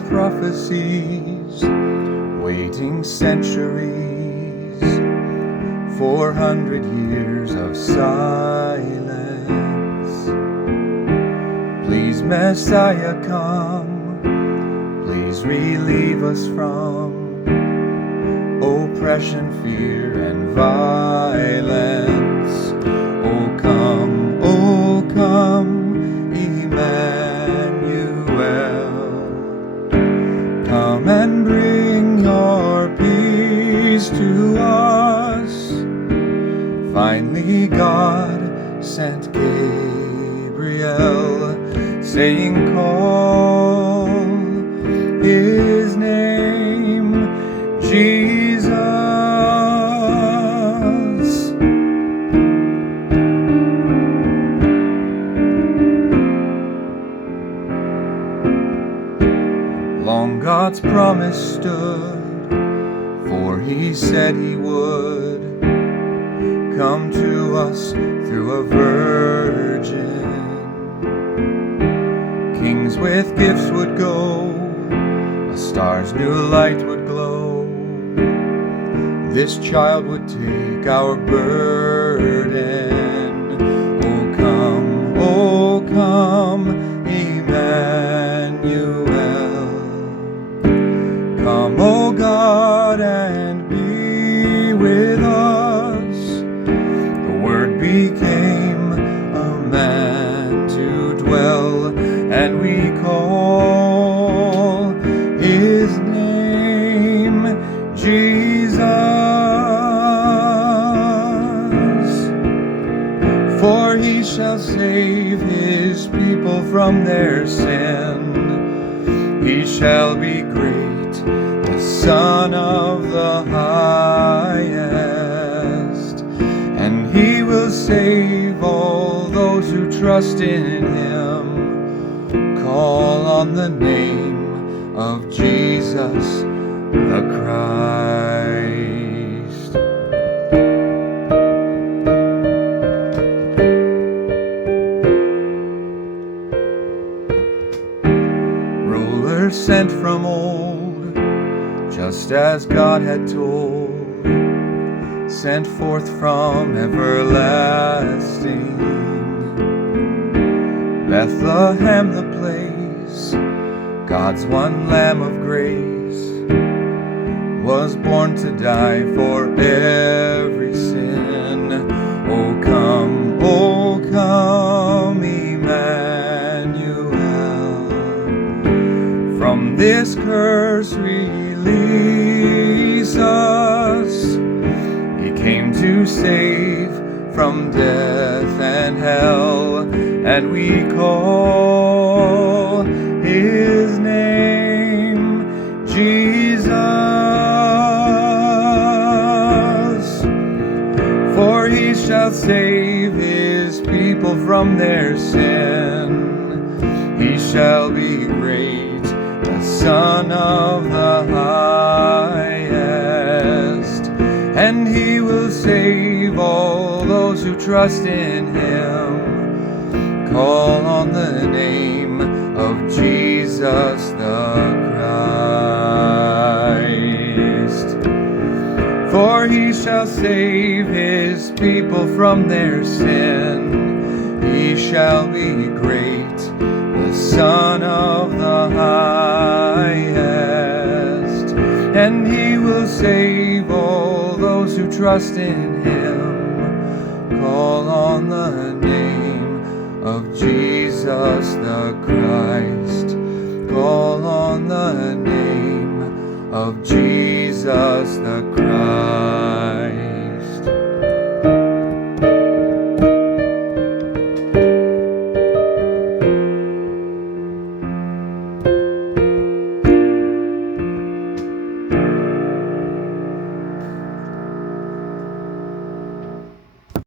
prophecies, waiting centuries, 400 years of silence. Please, Messiah, come, please relieve us from oppression, fear, and violence. Oh come, Emmanuel. Come and bring your peace to us. Finally God sent Gabriel, saying, call his name Jesus. Long God's promise stood, for he said he would come to us through a virgin. Kings with gifts would go, a star's new light would glow. This child would take our burden. Oh come, Emmanuel. Come, O God, and be with us. The Word became a man to dwell, and we call his name Jesus. For he shall save his people from their sin. He shall be great, the Son of the Highest, and he will save all those who trust in him. Call on the name of Jesus the Christ. Rulers sent from old, just as God had told, sent forth from everlasting. Bethlehem the place, God's one Lamb of grace, was born to die for every sin. Oh come, Emmanuel. From this curse release us. He came to save from death and hell, and we call his name Jesus. For he shall save his people from their sin. He shall be great, the Son of the Highest, and he will save all those who trust in him. Call on the name of Jesus the Christ. For he shall save his people from their sin. He shall be great, the Son of the Highest, and he will save all those who trust in him. Call on the name of Jesus the Christ. Call on the name of Jesus.